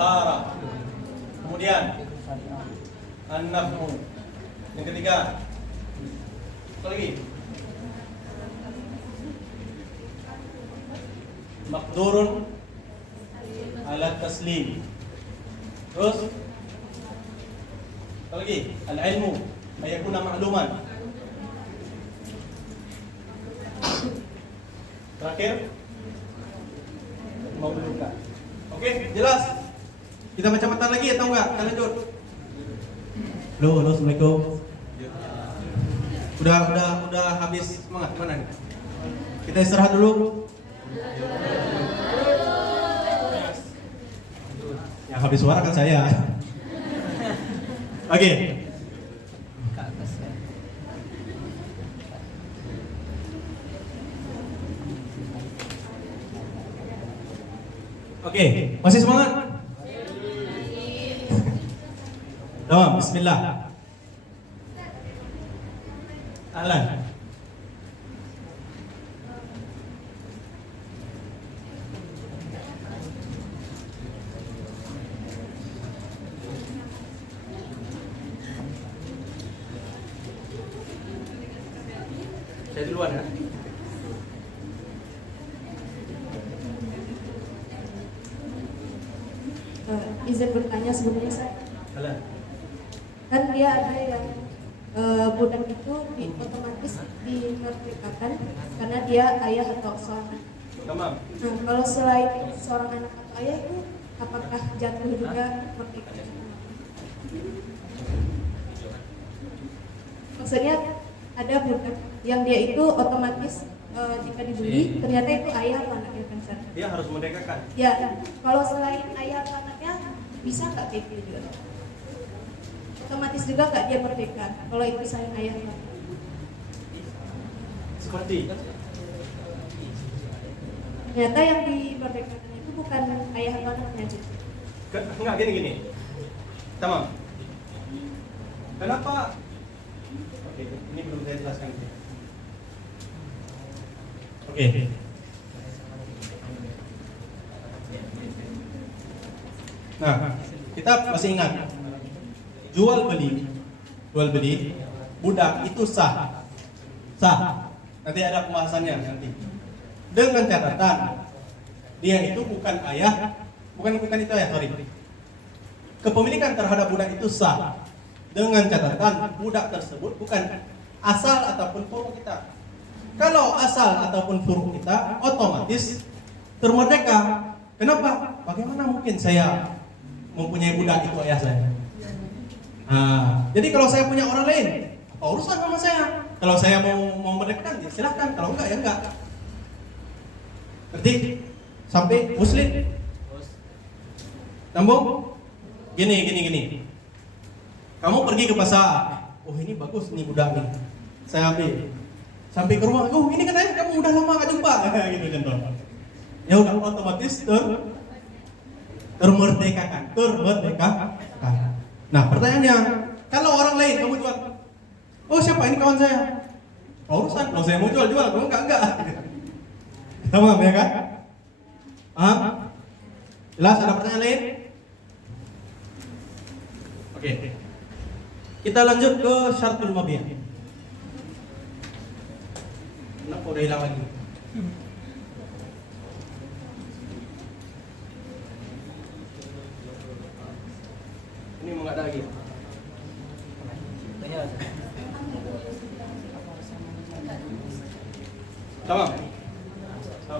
tahara. Kemudian an-naf'u. Yang ketiga. Apa lagi? Maqdurun ala taslim. Terus apa lagi? Al-ilmu ayakuna ma'luman. Terakhir mau berbuka. Oke, jelas. Kita macam-macam lagi atau enggak? Kita lanjut. Halo, assalamualaikum. Udah habis semangat mana nih? Kita istirahat dulu. Yang habis suara kan saya. Oke. Oke, masih semangat? Bismillah. Ahlan. Saya duluan ya. Izin bertanya sebenarnya saya. Ahlan. Kan dia ada yang budak itu otomatis dimerdekakan karena dia ayah atau seorang. Tamam. Nah, kalau selain seorang anak atau ayah itu apakah jatuh juga merdeka? Maksudnya ada budak yang dia itu otomatis jika dibeli ternyata itu ayah atau anaknya kan Sir? Dia harus merdekakan. Ya, kalau selain ayah atau anaknya bisa nggak kayak gitu juga? Otomatis juga nggak dia merdeka kalau itu sayang ayah atau anak? Seperti Ternyata yang dimerdekakan itu bukan ayah atau anaknya juga. enggak gini. Tamam. Kenapa? Oke, ini belum saya jelaskan. Oke. Nah, kita masih ingat jual beli budak itu sah. Nanti ada pembahasannya nanti. Dengan catatan dia itu bukan itu ayah, sorry. Kepemilikan terhadap budak itu sah. Dengan catatan budak tersebut bukan asal ataupun furu kita. Kalau asal ataupun furu kita otomatis termerdeka. Kenapa? Bagaimana mungkin saya mempunyai budak itu ayah saya? Jadi kalau saya punya orang lain, apa urusan sama saya? Kalau saya mau merdekakan, ya silahkan. Kalau enggak, ya enggak. Ngerti? Sampai muslim. Nambung? Gini. Kamu pergi ke pasar. Oh ini bagus nih budak nih. Saya ambil. Sampai ke rumah, oh ini katanya kamu udah lama gak jumpa. Gitu contoh. Ya udah otomatis termerdekakan. Nah pertanyaannya, kalau orang lain kamu jual, oh siapa ini kawan saya? Oh, urusan, kalau saya mau jual, kalau enggak. Tamam ya kan? Paham? Jelas, ada pertanyaan lain? Oke. Kita lanjut ke syartul mabiyah. Kenapa udah hilang lagi? Ini mau nggak ada lagi? Tamam.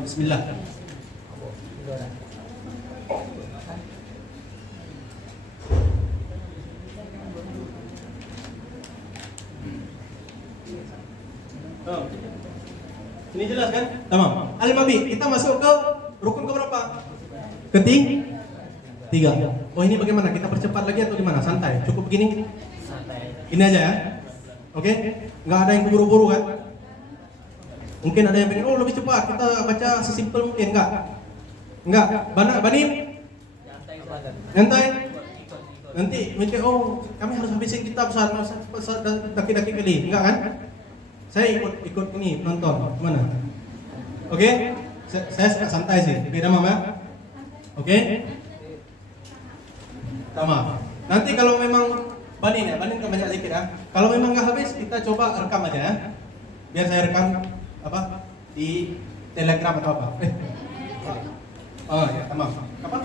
Bismillah. Ini jelas kan? Tamam. Al-Mabi, kita masuk ke rukun ke berapa? Ketiga. Oh ini bagaimana? Kita percepat lagi atau gimana? Santai. Cukup begini? Santai. Ini aja ya. Oke? Nggak ada yang keburu-buru kan? Mungkin ada yang pengen, oh lebih cepat, kita baca sesimpel mungkin. Enggak. Bani? Nyantai. Nanti mikir, oh kami harus habisin kitab daki-daki kali. Enggak kan? Saya ikut ini nonton. Gimana? Oke? Saya santai sih. Beda mama? Oke? Sama. Nanti kalau memang Banin kan banyak zikir ya. Kalau memang nggak habis, kita coba rekam aja ya. Biar saya rekam apa di Telegram atau apa. Oh ya, tamam. Apa?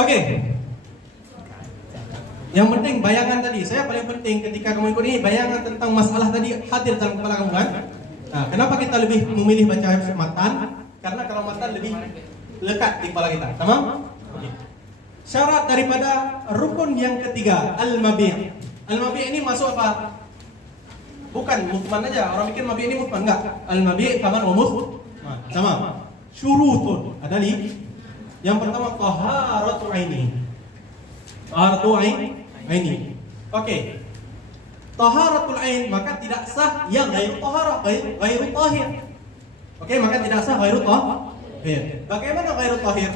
Oke. Yang penting bayangan tadi. Saya paling penting ketika kamu ikut ini, bayangan tentang masalah tadi hadir dalam kepala kamu kan. Nah, kenapa kita lebih memilih baca matan? Karena kalau matan lebih lekat di kepala kita. Tamam? Oke. Syarat daripada rukun yang ketiga, al-mabi'. Al-mabi' ini masuk apa? Bukan mutman aja. Orang mikir mabi' ini mutman, enggak. Al-mabi' kaman wa mutman. Sama. Syurutun. Ada nih. Yang pertama taharatu aini. Taharatu aini. Oke. Taharatul ain maka tidak sah yang ghairu taharah, ghairu tahir. Oke, maka tidak sah ghairu tahir. Bagaimana ghairu tahir?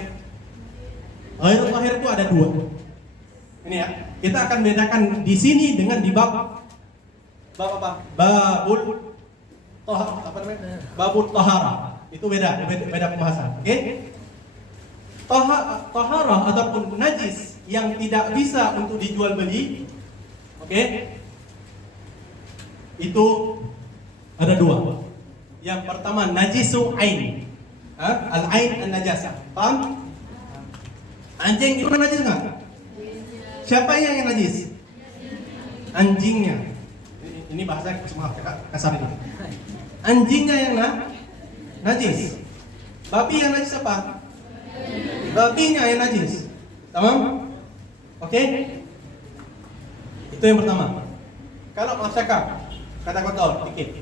Ghairu tahir itu ada dua. Ini ya, kita akan bedakan di sini dengan di bab apa? Babul tahara. Itu beda pembahasan. Oke? Taharah ataupun najis yang tidak bisa untuk dijual beli. Oke? Itu ada dua. Yang pertama najisu ain. Al-ain an-najasah. Paham? Anjing itu najis enggak? Siapa yang najis? Anjingnya. Ini bahasa kasar ini. Anjingnya yang najis. Babi yang najis apa? Babinya yang najis. Tamam? Oke? Itu yang pertama. Kalau masyarakat kata kotor dikit.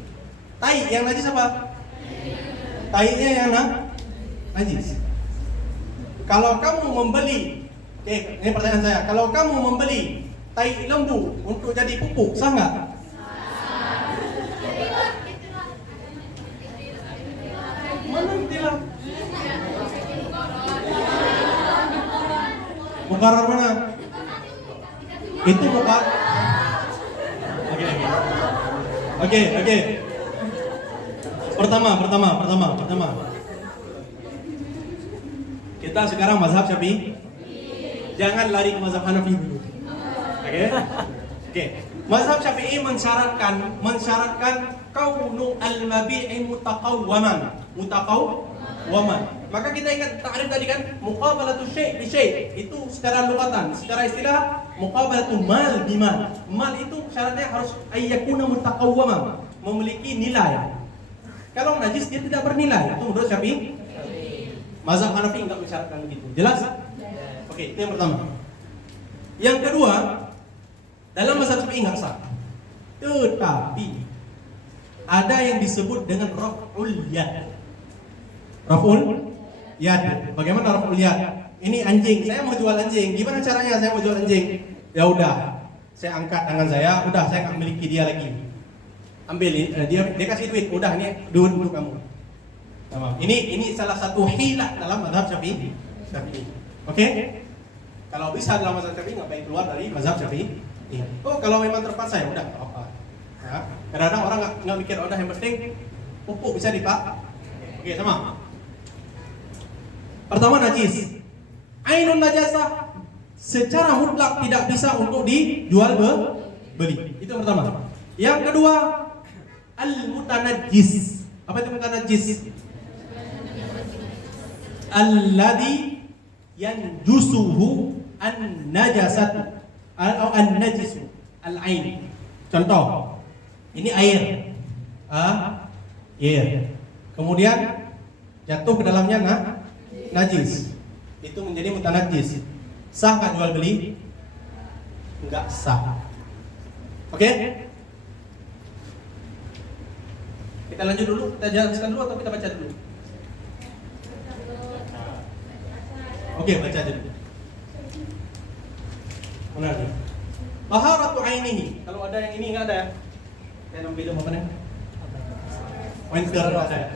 Tai yang najis apa? Tai-nya yang najis. Kalau kamu membeli, oke, ini pertanyaan saya. Kalau kamu membeli tai lembu untuk jadi pupuk, sah nggak? Mana tidak? Mukarar mana? Itu mukarar. Oke. Pertama. Kita sekarang mazhab Syafi'i. Jangan lari ke mazhab Hanafi dulu. Oke. Mazhab Syafi'i mensyaratkan kaunu al-mabi'i mutaqawwaman. Maka kita ingat ta'rif tadi kan, muqabalatu syai' bi syai'. Itu secara lugatan, secara istilah muqabalatu mal bimal. Mal itu syaratnya harus ayyakuna mutaqawwaman, memiliki nilai. Kalau najis dia tidak bernilai. Itu menurut Syafi'i. Mazhab Hanafi enggak mensyaratkan begitu. Jelas? Oke, itu yang pertama. Yang kedua, dalam mazhab Syafi'i enggak sah. Tetapi ada yang disebut dengan raf'ul yad. Raf'ul yad. Bagaimana raf'ul yad? Ini anjing, saya mau jual anjing. Gimana caranya saya mau jual anjing? Ya udah, saya angkat tangan saya, udah saya enggak miliki dia lagi. Ambil dia kasih duit, udah ini duit untuk kamu. Tamam. Ini salah satu hilah dalam mazhab Syafi'i. Oke? Kalau bisa dalam mazhab Syafi'i ngapain keluar dari mazhab Syafi'i? Oh, kalau memang terpaksa ya udah enggak apa-apa. Ya. Kadang-kadang orang enggak mikir udah yang penting pupuk bisa dipak. Oke, sama. Pertama najis. Ainun najasah secara mutlak tidak bisa untuk dijual beli. Itu yang pertama. Yang kedua, al-mutanajjis. Apa itu mutanajjis? Alladhi yanjusuhu an-najasatu atau an-najisu al-ain. Contoh, ini air. Air. Kemudian jatuh ke dalamnya najis. Itu menjadi mutanajjis. Sah nggak jual beli? Enggak sah. Oke? Kita lanjut dulu, kita jelaskan dulu atau kita baca dulu? Oke, baca dulu. Mana nih? Taharatu ainihi. Kalau ada yang ini enggak ada ya? Saya ambil apa nih? Poin sekarang saya.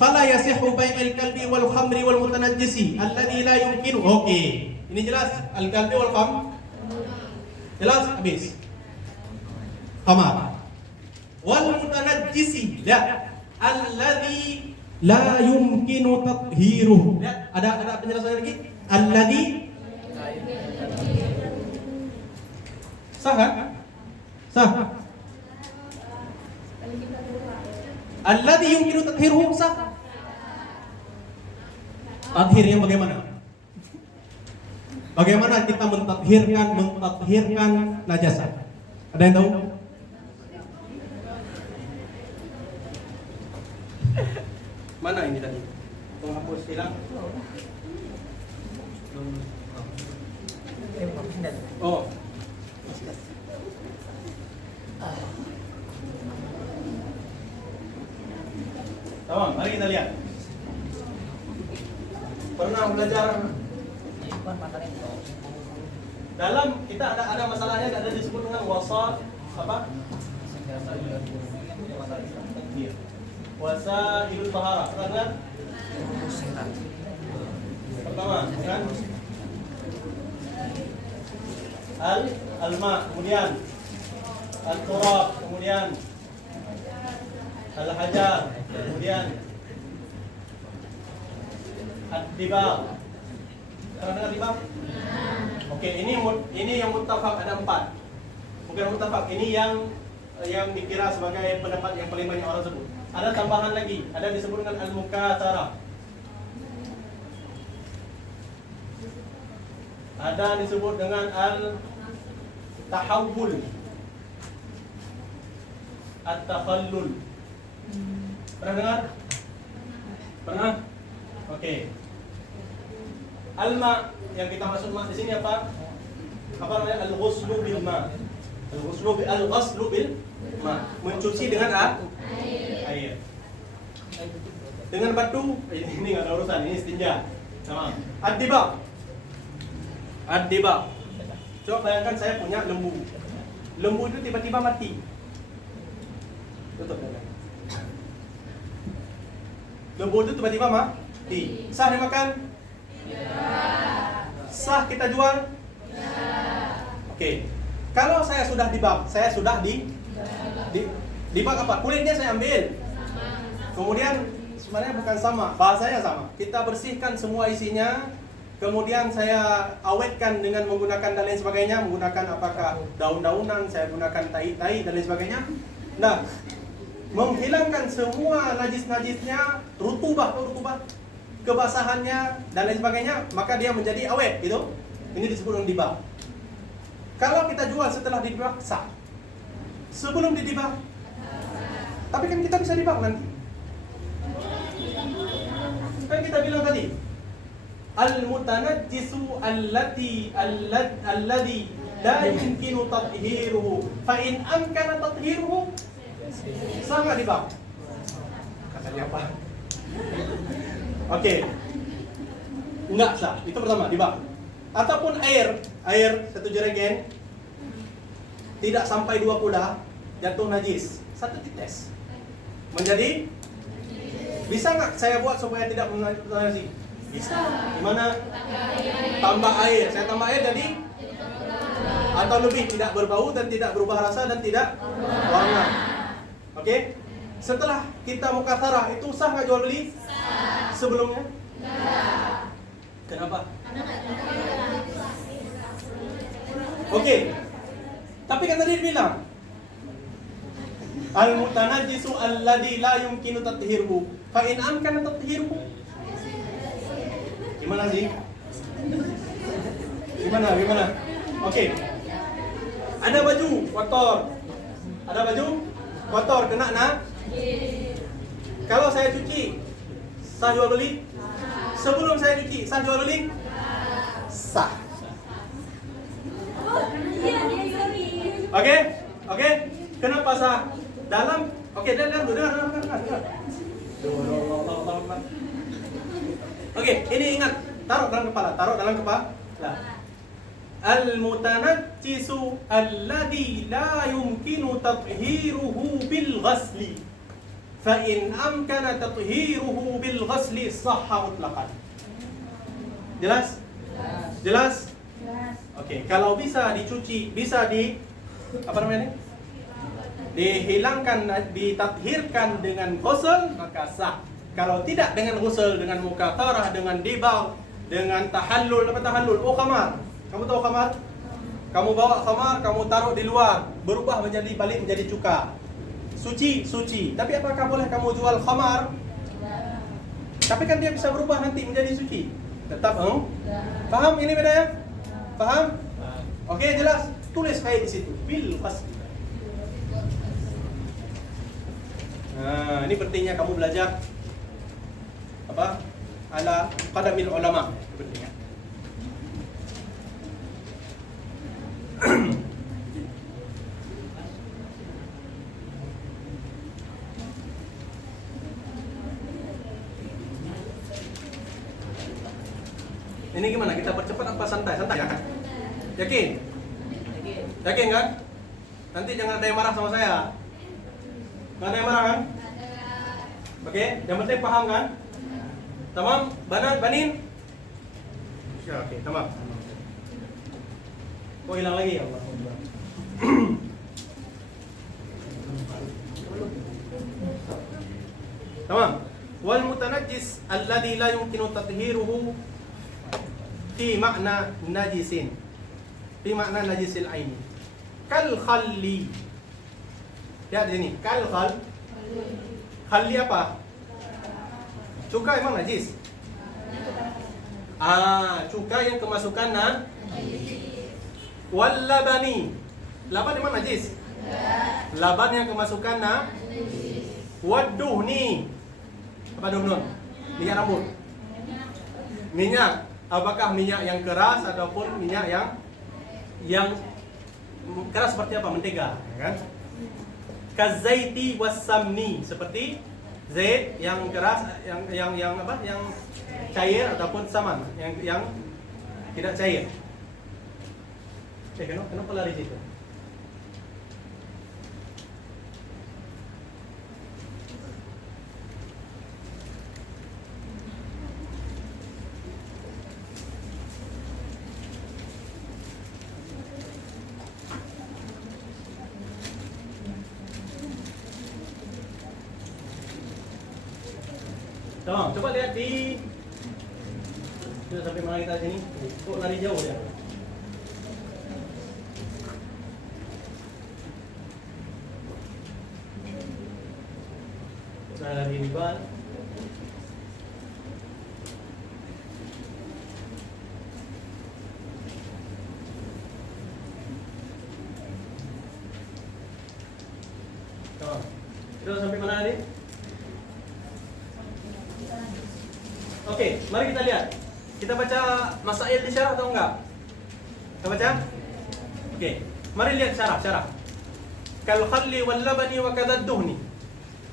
Fala yasihu bai'il kalbi wal khamri wal mutanajjisi alladhi la yumkinu. Oke. Ini jelas al-kalbi wal khamr. Jelas habis. Khamar. Wal mutanajjisi la alladhi la yumkinu tathiruhu. Ada penjelasan lagi? Alladhi Sah kan? Sah. Alladhi yumkinu tathiruhu sah. Tathirnya bagaimana? Bagaimana kita mentathirkan najasah? Ada yang tahu? Mana ini tadi? Penghapus hilang. Oh. Tamam, mari kita lihat. Pernah belajar dalam kita ada masalahnya, ada disebut dengan wasa apa? Wasailul tahara. Pernah? Pertama, kan? Al-ma, kemudian al-turab, kemudian al-hajar, kemudian ad-dibag. Pernah dengar dibag? Oke, ini yang muttafaq, ada 4. Bukan muttafaq, ini yang dikira sebagai pendapat yang paling banyak orang sebut. Ada tambahan lagi, ada disebut dengan al-mukatsarah. Ada disebut dengan al-tahawul, at-takhallul. Pernah dengar? Pernah? Oke. Al-ma, yang kita maksud ma di sini apa? Apa namanya? Al-ghuslu bil ma. Al-ghuslu bil ma. Mencuci dengan air. Dengan batu, ini enggak ada urusan, ini istinja. Sama. Ad-dibag. Ad-dibag. Coba bayangkan saya punya lembu. Lembu itu tiba-tiba mati. Tutup dalam. Lembu itu tiba-tiba mati. Sah dimakan? Sah kita jual? Oke. Kalau saya sudah dibag, saya sudah dibag apa? Kulitnya saya ambil. Kemudian sebenarnya bukan sama, bahasanya sama. Kita bersihkan semua isinya. Kemudian saya awetkan dengan menggunakan dan lain sebagainya, menggunakan apakah daun-daunan, saya gunakan tai-tai dan lain sebagainya. Nah, menghilangkan semua najis-najisnya, rutubah, kebasahannya dan lain sebagainya, maka dia menjadi awet, gitu. Ini disebut dengan dibag. Kalau kita jual setelah dibag, sah. Sebelum dibag, tapi kan kita bisa dibag nanti. Kan kita bilang tadi, al-mutanajjisu alladhi la yumkinu tathiruhu fa in amkana tathiruhu sah nggak dibag? Katanya apa? Oke. Enggak sah. Itu pertama, dibag. Ataupun air satu jerigen tidak sampai 2 kuda jatuh najis, 1 tetes menjadi, bisa nggak saya buat supaya tidak najis? Bisa. Gimana? Tambah air. Saya tambah air jadi atau lebih, tidak berbau dan tidak berubah rasa dan tidak warna. Oke? Setelah kita mukatsarah, itu sah nggak jual beli? Sebelumnya? Kenapa? Oke. Tapi kan tadi bilang al-mutanajjisu alladhi la yumkinu tathiruhu fa in amkana tathiruhu. Gimana sih? Gimana? Oke. Ada baju kotor kena kalau saya cuci, sah jual beli? Sebelum saya cuci, sah jual beli? Sah. Oke. Kenapa sah? Dengar. Oke, ini ingat, taruh dalam kepala. Al-mutanajjisu alladhi la yumkinu tathiruhu bil ghasli fa in amkana tathiruhu bil ghasli sahha mutlaqan. Jelas? Oke, kalau bisa dicuci, bisa dihilangkan, ditathirkan dengan ghusl, maka sah. Kalau tidak dengan ghusl, dengan mukatsarah, dengan dibag, dengan tahallul, Oh, khamar. Kamu tahu khamar? Kamu bawa khamar, kamu taruh di luar, berubah menjadi balik menjadi cuka. Suci, suci. Tapi apakah boleh kamu jual khamar? Tapi kan dia bisa berubah nanti menjadi suci. Tetap, paham ini bedanya? Paham? Oke, jelas. Tulis kayak di situ. Bil qasdi. Nah, ini pentingnya kamu belajar apa? Ala qadamil ulama. Pentingnya. Ini gimana? Kita percepat apa santai? Santai ya kan? Yakin? Yakin kan? Nanti jangan ada yang marah sama saya. Nggak ada yang marah kan? Oke, yang penting paham kan? Tamam? Banin? Ya, oke, tamam. Kok hilang lagi ya Allah? Tamam. Wal mutanajjis alladhi la yumkinu tathiruhu fi makna najisin, fi makna najisil aini, kal khalli. Ya di sini kal khal. Khalli apa? Cuka emang najis? Cuka yang kemasukan wal labani. Laban emang najis? Laban yang kemasukan waduhni. Apa duhnun? Minyak rambut. Minyak. Apakah minyak yang keras ataupun minyak yang keras seperti apa? Mentega, ya kan? Kazaiti wasamni, seperti zait yang keras, yang apa? Yang cair ataupun saman, yang tidak cair. Kenapa lari situ? Tamam, coba lihat di sudah sampai mana kita sini? Kok lari jauh ya? Saya lari di bal. Tamam. Sudah sampai mana tadi? Oke, mari kita lihat. Kita baca masail di syarah atau enggak? Kita baca? Oke, mari lihat syarah. Kal khalli wal labani wa kadad duhni.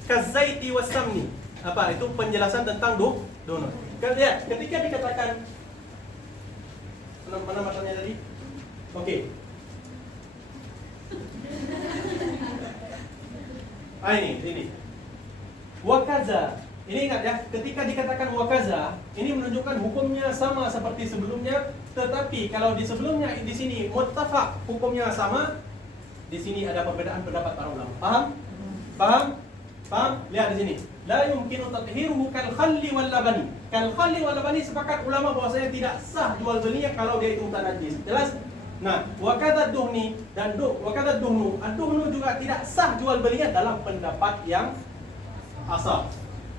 Kazaiti was samni. Apa? Itu penjelasan tentang donor. Kita lihat, ketika dikatakan mana masalahnya tadi? Oke. Ini. Wa kaza. Ini ingat ya, ketika dikatakan wakaza, ini menunjukkan hukumnya sama seperti sebelumnya, tetapi kalau di sebelumnya di sini muttafaq hukumnya sama, di sini ada perbedaan pendapat para ulama. Paham? Lihat di sini. La yumkinu tathiruhu kal khalli wal labani. Kal khalli wal labani sepakat ulama bahwasanya tidak sah jual belinya kalau dia itu najis. Jelas? Nah, wakadad duhni dan wakadad duhnu. Ad-duhnu juga tidak sah jual belinya dalam pendapat yang asal.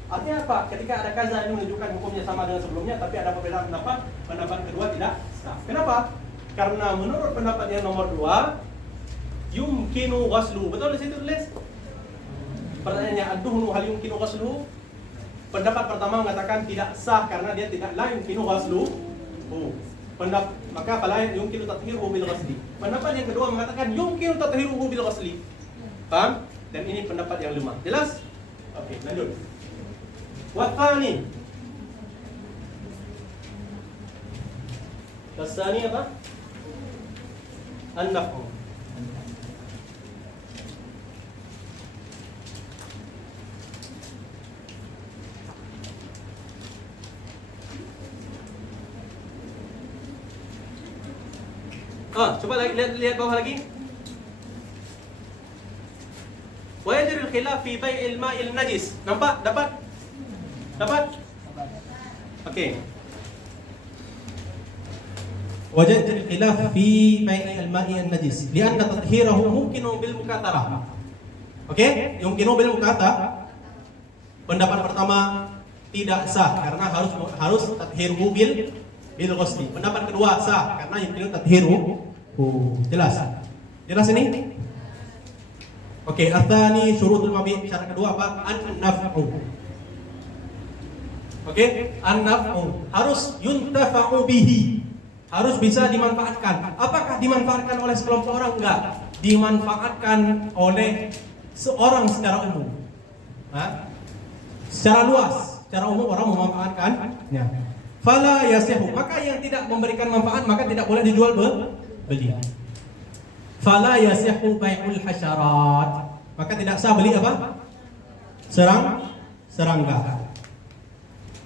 Artinya apa? Ketika ada kaza ini menunjukkan hukumnya sama dengan sebelumnya, tapi ada perbedaan pendapat kedua tidak sah. Kenapa? Karena menurut pendapat yang nomor 2, yumkinu ghaslu. Betul di situ tulis? Pertanyaannya, ad-duhnu hal yumkinu ghaslu? Pendapat pertama mengatakan tidak sah karena dia tidak la yumkinu ghaslu. Maka fala yumkinu tathiruhu bil ghasli. Pendapat yang kedua mengatakan yumkinu tathiruhu bil ghasli. Paham? Dan ini pendapat yang lemah. Jelas? Oke, lanjut. Wathani. Tasani apa? An-naf'u. Coba lihat bawah lagi. Wa yajri al-khilaf fi bai'il ma'il najis. Nampak? Dapat? Oke. وجد الخلاف في بين الماء النجس لأن تطهيره ممكن بالمكاثرة. Oke, يمكن بالمكاثرة. Pendapat pertama tidak sah karena harus tathhiru bil ghusli. Pendapat kedua sah karena yumkinu tathhiru. Jelas ini? Oke, atsani syurutul mabi. Syarat kedua apa? An-naf'u. Oke, an-naf'u harus yuntafa'u bihi. Harus bisa dimanfaatkan. Apakah dimanfaatkan oleh sekelompok orang? Enggak. Dimanfaatkan oleh seorang secara umum. Secara luas, secara umum orang memanfaatkannya. Fala yasihu, maka yang tidak memberikan manfaat maka tidak boleh dijual beli. Fala yasihu bai'ul hasyarat, maka tidak sah beli apa? Serangga.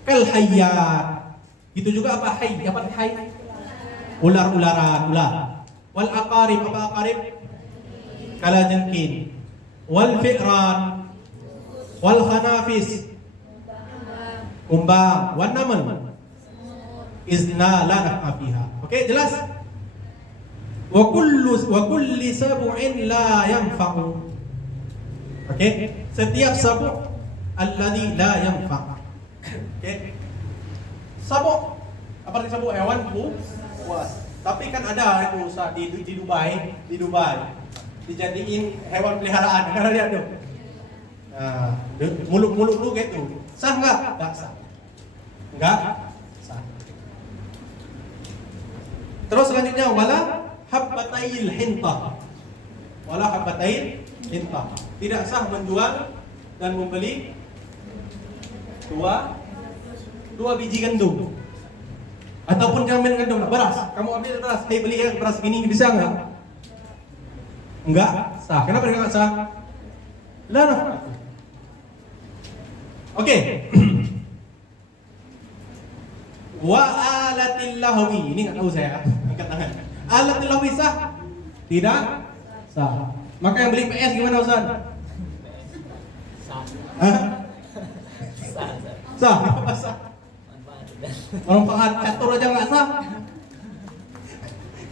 Kal hayyat, itu juga apa hayy? Apa hayy? Ular-ularan, ular. Wal aqarib, apa aqarib? Kalajengking. Wal fi'ran, wal khanafis, kumbang, wan namal, izna la naf'a fiha. Oke, jelas? Wa kulli sab'in la yanfa'u. Oke, setiap sabuk alladhi la yanfa'. Oke. Sabuk, apa arti sabuk? Hewan buas. Tapi kan ada itu Ustaz di Dubai, dijadiin hewan peliharaan. Karena lihat tuh. Nah, muluk-muluk lu gitu. Sah enggak? Enggak sah. Enggak sah. Terus selanjutnya wala habbatayil hintah. Wala habbatayil hintah. Tidak sah menjual dan membeli dua biji gandum. Ataupun jangan ambil gandum, beras. Kamu ambil beras, hey beli ya beras gini bisa enggak? Enggak sah. Kenapa enggak sah? La naf'ah. Oke. Wa alatil lahwi. Ini enggak tahu saya. Angkat tangan. Alatil lahwi sah? Tidak sah. Maka yang beli PS gimana Ustaz? Sah. Sah. Apa sah? Manfaat catur aja enggak sah.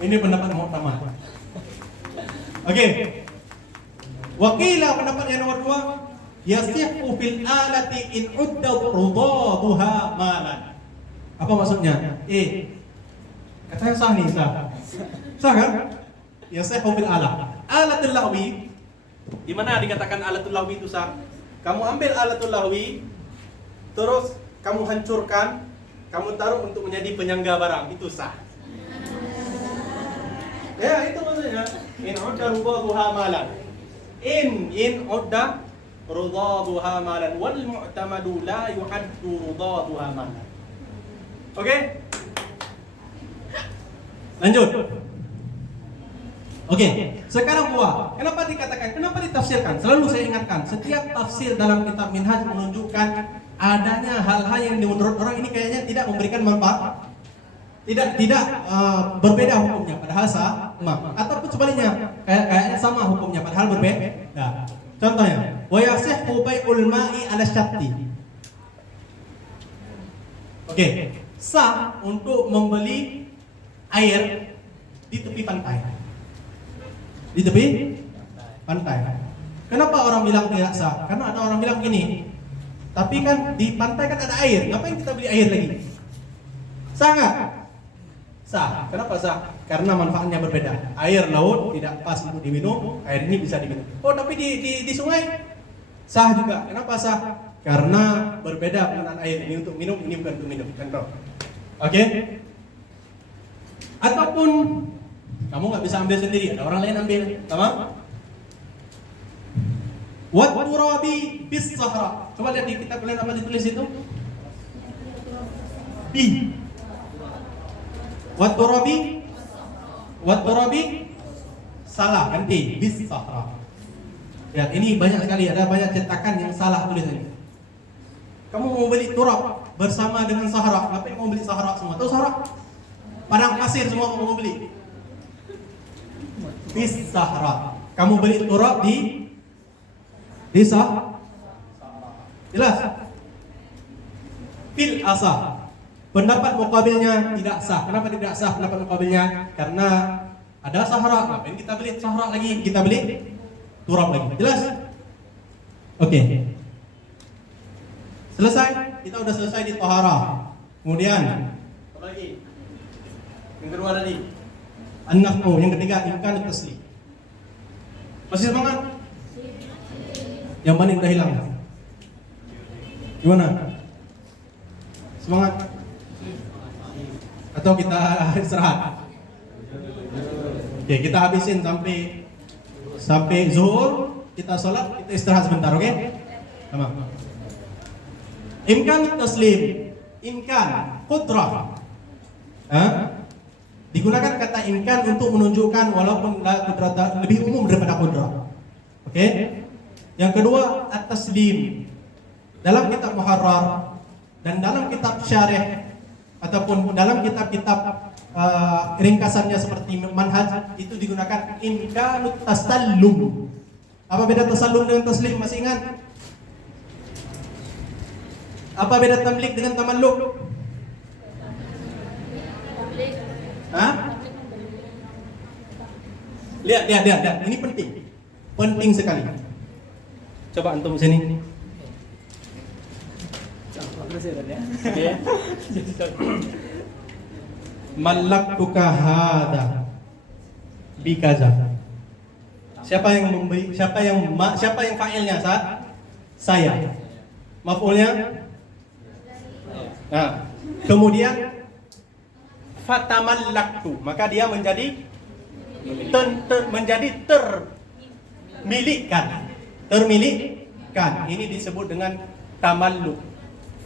Ini pendapat Mu'tamad. Oke. Wakila pendapat yang nomor 2, yasihu fil alati in udda rudaduha malan. Apa maksudnya? Katanya sah nih, sah. Sah kan? Yasihu fil alatul lahwi. Di mana dikatakan alatul lahwi itu sah? Kamu ambil alatul lahwi, terus kamu hancurkan, kamu taruh untuk menjadi penyangga barang, itu sah. Ya, itu maksudnya. In udda rudaduha malan. In udda rudaduha malan wal mu'tamadu la yu'addu rudaduha malan. Oke? Lanjut. Oke, sekarang buah. Kenapa dikatakan? Kenapa ditafsirkan? Selalu saya ingatkan, setiap tafsir dalam kitab Minhaj menunjukkan adanya hal-hal yang menurut orang ini kayaknya tidak memberikan manfaat. Tidak berbeda hukumnya padahal sama, ataupun sebaliknya kayaknya sama hukumnya padahal berbeda. Nah, contohnya, wa yasihhu bai'ul ma'i 'ala syatti. Oke, sah untuk membeli air di tepi pantai. Di tepi pantai. Kenapa orang bilang tidak sah? Karena ada orang bilang gini, tapi kan di pantai kan ada air, ngapain kita beli air lagi? Sah nggak? Sah. Kenapa sah? Karena manfaatnya berbeda. Air laut tidak pas untuk diminum, air ini bisa diminum. Oh, tapi di sungai sah juga. Kenapa sah? Karena berbeda penggunaan air, ini untuk minum, ini bukan untuk minum. Contoh. Oke? Ataupun kamu nggak bisa ambil sendiri, ada orang lain ambil, tamam? Wat turabi bis sahra. Coba lihat di kitab kalian apa ditulis itu? Bi. Wat turabi salah kan di bis sahra. Lihat ini banyak sekali, ada banyak cetakan yang salah tulisannya. Kamu mau beli turab bersama dengan sahara, ngapain mau beli sahara semua? Tahu sahara? Padang pasir semua mau beli. Bis sahra. Kamu beli turab di sahara. Jelas? Fil asah. Pendapat mukabilnya tidak sah. Kenapa tidak sah pendapat mukabilnya? Karena ada sahara. Ngapain kita beli sahara lagi? Kita beli turab lagi. Jelas? Oke. Selesai. Kita udah selesai di tahara. Kemudian apa lagi? Yang kedua tadi an-naf'u, yang ketiga imkan taslim. Masih semangat? Yang mana udah hilang? Gimana? Semangat? Atau kita istirahat? Oke, kita habisin sampai zuhur, kita sholat, kita istirahat sebentar, oke? Sama. Imkan taslim, imkan, qudrah. Digunakan kata imkan untuk menunjukkan walaupun qudrah lebih umum daripada qudrah. Oke? Yang kedua, at-taslim. Dalam kitab Muharrar dan dalam kitab Syarih ataupun dalam kitab-kitab ringkasannya seperti Manhaj itu digunakan imkanut tasallum. Apa beda tasallum dengan taslim? Masih ingat? Apa beda tamlik dengan tamalluk? Hah? Lihat. Ini penting. Penting sekali. Coba antum sini. Oke. Malaktuka hada bikaza. Siapa yang memberi? Siapa yang fa'ilnya? Saya. Maf'ulnya? Nah, kemudian fatamallaktu, maka dia menjadi termilikkan. Ini disebut dengan tamalluk.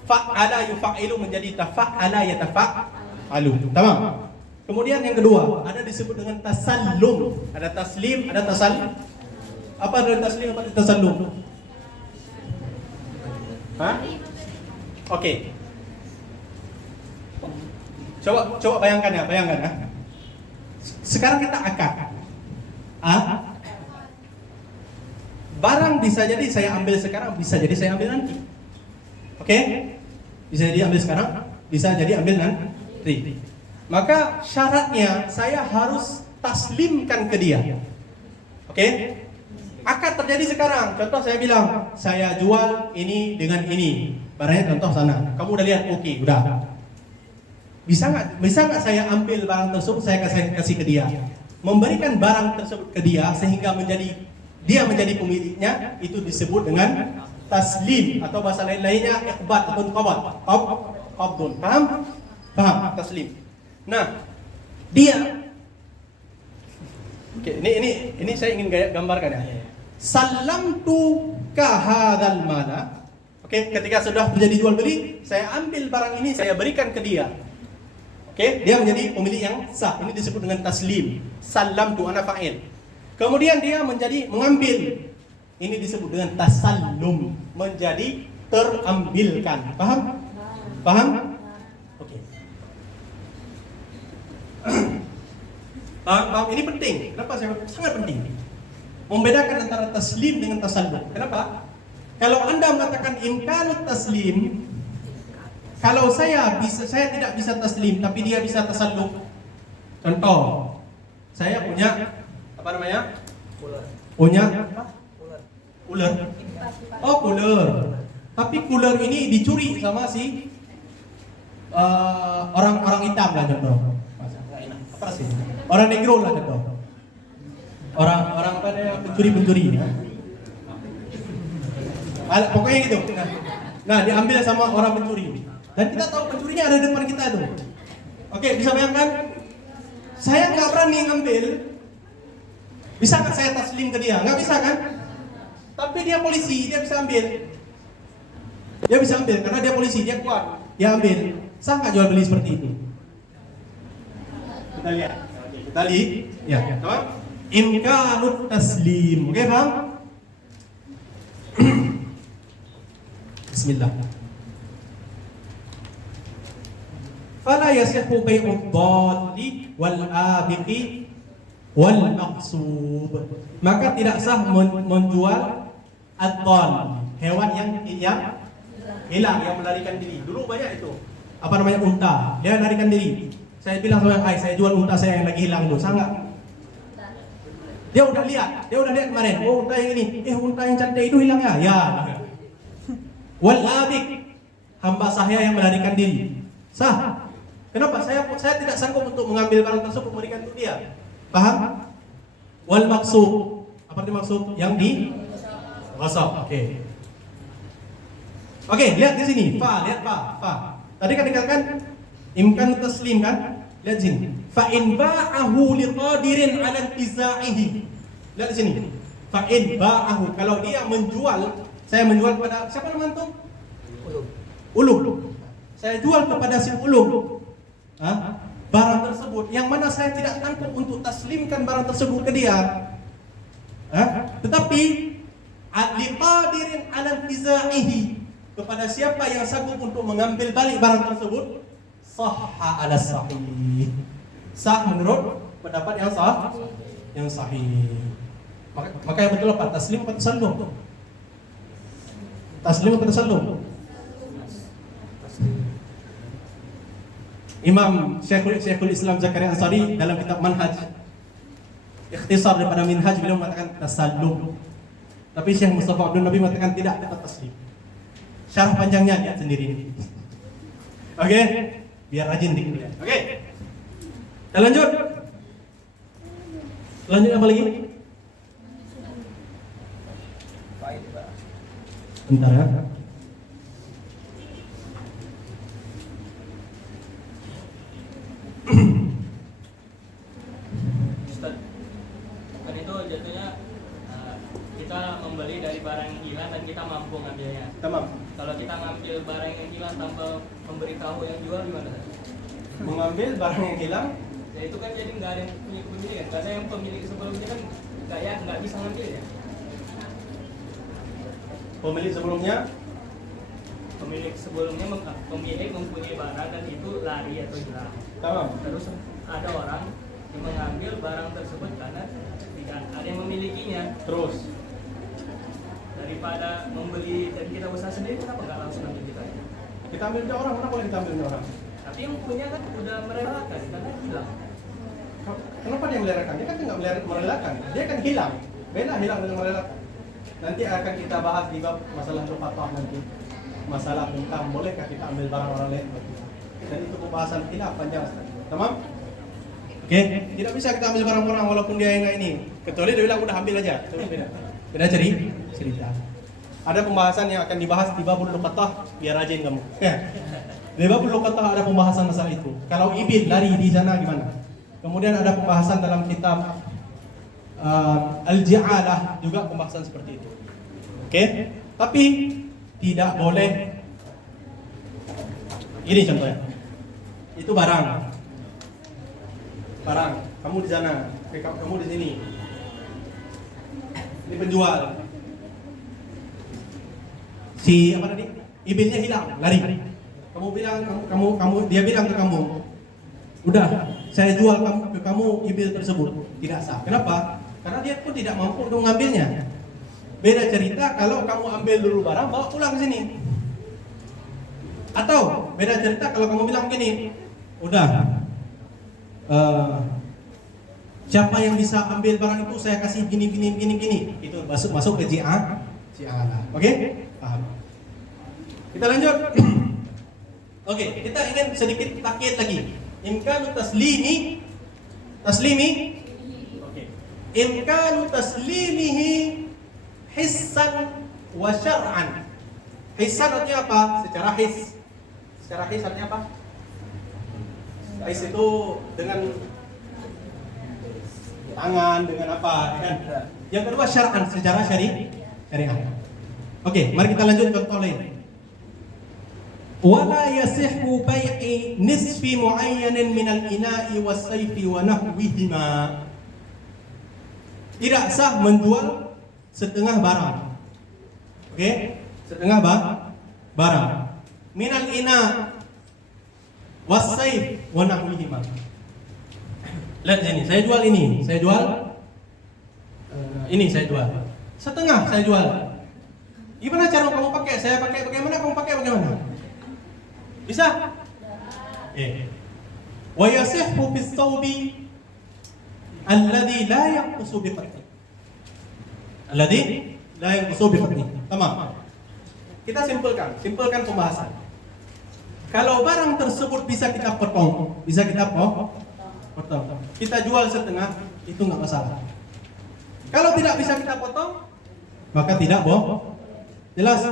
Fa'ala yufa'ilu menjadi tafa'ala yatafa'alu. Tamam. Kemudian yang kedua, ada disebut dengan tasallum. Ada taslim, ada tasallum. Apa ada taslim, apa ada tasallum? Hah? Oke. Coba bayangkan ya. Sekarang kita akad. Barang bisa jadi saya ambil sekarang, bisa jadi saya ambil nanti. Oke? Bisa jadi ambil sekarang, bisa jadi ambil nanti. Maka syaratnya saya harus taslimkan ke dia. Oke? Akad terjadi sekarang. Contoh saya bilang, saya jual ini dengan ini. Barangnya contoh sana. Kamu udah lihat, oke, udah. Bisa nggak saya ambil barang tersebut, saya kasih ke dia, memberikan barang tersebut ke dia sehingga dia menjadi pemiliknya, itu disebut dengan taslim atau bahasa lainnya iqbad atau qabdun. Paham taslim. Nah, dia oke, ini saya ingin gambarkan ya. Salamtu ka hadzal mala. Oke, ketika sudah terjadi jual beli, saya ambil barang ini, saya berikan ke dia. Oke, dia menjadi pemilik yang sah. Ini disebut dengan taslim. Salam tu ana fa'il. Kemudian dia mengambil. Ini disebut dengan tasallum, menjadi terambilkan. Paham? Oke. Paham? Ini penting. Kenapa sangat penting? Membedakan antara taslim dengan tasallum. Kenapa? Kalau Anda mengatakan imkanut taslim, kalau saya tidak bisa taslim, tapi dia bisa tasallum. Contoh, saya punya apa namanya? Ular. Oh, ular. Tapi ular ini dicuri sama si orang hitam lah contoh. Apa sih? Orang negro lah contoh. Orang apa namanya? Pencuri. Pokoknya gitu. Nah, diambil sama orang pencuri. Dan kita tahu pencurinya ada di depan kita tuh. Oke, bisa bayangkan? Saya nggak berani ngambil. Bisa nggak saya taslim ke dia? Nggak bisa kan? Tapi dia polisi, dia bisa ambil. Dia bisa ambil karena dia polisi, dia kuat. Dia ambil. Sah nggak jual beli seperti itu? Kita lihat. Ya, teman. Imkanut taslim. Oke, paham? Bismillah. Fala yasihu bai'ud dhalli wal abiqi wal maqsub. Maka tidak sah menjual ad-dhall, hewan yang hilang, yang melarikan diri. Dulu banyak itu. apa namanya unta, dia larikan diri. Saya bilang sama yang saya jual unta saya yang lagi hilang tuh, sangat. Dia udah lihat kemarin, oh unta yang ini, unta yang cantik itu hilang ya, ya. Wal abik, hamba saya yang melarikan diri, sah. Kenapa? Saya tidak sanggup untuk mengambil barang tersebut memberikan untuk dia. Paham? Wal maksud, apa itu maksud? Yang di ghasab. Oke, lihat di sini. Lihat fa. Tadi kan dikatakan imkan taslim kan? Lihat sini. Fa in ba'ahu liqadirin 'ala intizaihi. Lihat di sini. Fa in ba'ahu, kalau dia menjual, saya menjual kepada siapa nama antum? Ulum. Saya jual kepada si Ulum. Barang tersebut yang mana saya tidak sanggup untuk taslimkan barang tersebut ke dia. Tetapi liqadirin 'ala intizaihi, kepada siapa yang sanggup untuk mengambil balik barang tersebut, sahha ala sahih. Sah menurut pendapat yang sahih. Maka yang betul apa? Taslim atau tasallum? Taslim atau tasallum? Imam Syekhul Islam Zakaria Ansari dalam kitab Manhaj, ikhtisar daripada Minhaj, beliau mengatakan tasallum. Tapi Syekh Mustafa Abdul Nabi mengatakan tidak, dapat taslim. Syarah panjangnya lihat sendiri. Oke, biar rajin dikit. Oke. Kita lanjut. Lanjut apa lagi? Bentar ya. Ustaz, kan itu jatuhnya kita membeli dari barang yang hilang dan kita mampu ngambilnya. Tamam. Kalau kita ngambil barang yang hilang tanpa memberitahu yang jual gimana? Mengambil barang yang hilang, Ya itu kan jadi nggak ada yang punya kepemilikan, karena yang pemilik sebelumnya kan nggak bisa ngambilnya. pemilik sebelumnya Pemilik mempunyai barang dan itu lari atau hilang. tamam. Terus ada orang yang mengambil barang tersebut karena tidak ada yang memilikinya. Terus Daripada membeli dan kita usaha sendiri, kenapa nggak langsung ambil kita? kita ambil dari orang, mana boleh kita ambil dari orang? Tapi yang punya kan udah merelakan karena hilang. Kenapa dia melerakan? Dia kan nggak merelakan, dia kan hilang. Beda hilang dengan merelakan. Nanti akan kita bahas di bab masalah luqatah nanti. Masalah tentang bolehkah kita ambil barang orang lain. Dan itu pembahasan kita panjang sekali. Tamam? Oke, tidak bisa kita ambil barang orang walaupun dia yang ini. Kecuali dia bilang udah ambil aja. Itu beda cerita. Ada pembahasan yang akan dibahas di babul luqatah, biar rajin kamu. Di babul luqatah ada pembahasan masalah itu. Kalau ibil lari di sana gimana? Kemudian ada pembahasan dalam kitab Al-Ji'alah juga pembahasan seperti itu. Oke? Tapi tidak boleh. Ini contohnya. Itu barang. Kamu di sana, kamu di sini. Ini penjual. Si apa tadi? Ibilnya hilang, lari. Kamu bilang dia bilang ke kamu, udah, saya jual ke kamu ibil tersebut. Tidak sah. Kenapa? Karena dia pun tidak mampu untuk mengambilnya. Beda cerita kalau kamu ambil dulu barang, bawa pulang ke sini. Atau beda cerita kalau kamu bilang gini, udah, siapa yang bisa ambil barang itu saya kasih gini. Itu masuk ke ji'alah. Oke? Paham? Kita lanjut. Oke, kita ingin sedikit takkid lagi. Imkanu taslimi. Oke. Imkanu taslimihi hissan wa syar'an. Hissan artinya apa? Secara his artinya apa? His itu dengan tangan, dengan apa? Yang kedua syar'an, secara syariah. Oke, mari kita lanjut contoh lain. Wala yasihhu bai'i nisfi mu'ayyanin minal ina'i was-sayfi wa nahwihima. Tidak sah menjual setengah barang. Oke? Setengah barang. Minal ina was-sayf wa nahwihima. Lihat sini, saya jual ini. Saya jual setengah saya jual. Gimana cara kamu pakai? Saya pakai bagaimana, kamu pakai bagaimana? Bisa? Wa yasihhu fi thawbi alladhi la yanqusu bi qat'i. Alladhi la yanqusu bi qat'i. Tamam. Kita simpulkan pembahasan. Kalau barang tersebut bisa kita potong, potong. Kita jual setengah, itu nggak masalah. Kalau tidak bisa kita potong, maka tidak jelas.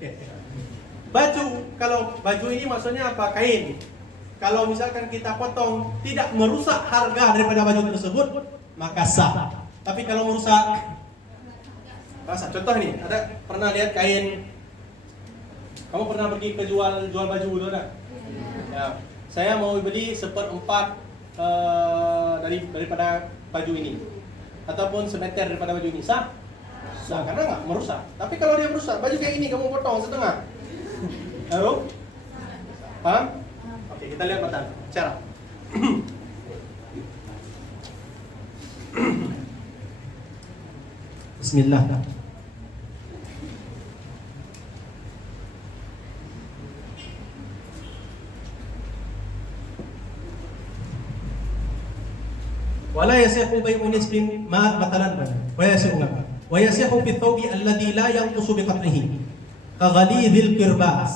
Oke. Baju, kalau baju ini maksudnya apa? Kain. Kalau misalkan kita potong tidak merusak harga daripada baju tersebut, maka sah. Tapi kalau merusak, masa contoh nih, ada pernah lihat kain? Kamu pernah pergi ke jual baju dulu tak? Ya. Saya mau beli 1/4 daripada baju ini, ataupun semeter daripada baju ini, sah? Sah, karena nggak merusak. Tapi kalau dia merusak, baju kayak ini kamu potong setengah, halo? Paham? Oke, kita lihat cara. Bismillah. ولا يصح بيع نصف ما مثلا ويصح في الثوب الذي لا ينقص بقطعه كغليظ القرباس.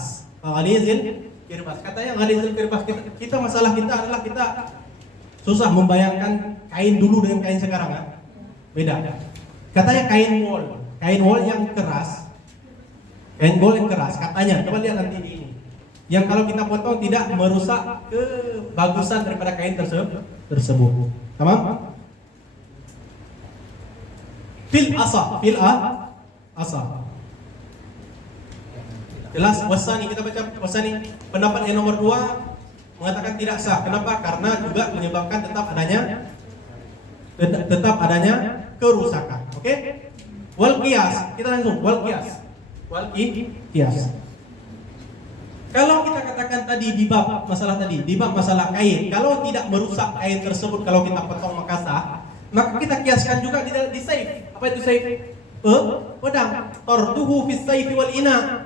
Katanya ghalizil qirbas, kita masalah kita adalah kita susah membayangkan kain dulu dengan kain sekarang kan? Beda. Katanya kain wol yang keras. Kain wol yang keras katanya. Coba lihat nanti di ini. Yang kalau kita potong tidak merusak kebagusan daripada kain tersebut. Tamam? Fil asa. Jelas? Wasani, kita baca wasani. Pendapat yang nomor 2 mengatakan tidak sah. Kenapa? Karena juga menyebabkan tetap adanya kerusakan. Oke? Wal qiyas. Kita langsung wal qiyas. Kalau kita katakan tadi di bab masalah kain, kalau tidak merusak kain tersebut, kalau kita potong maka sah, maka kita kiaskan juga di saif. Apa itu saif? Pedang. Tarduhu fi saifi wal ina.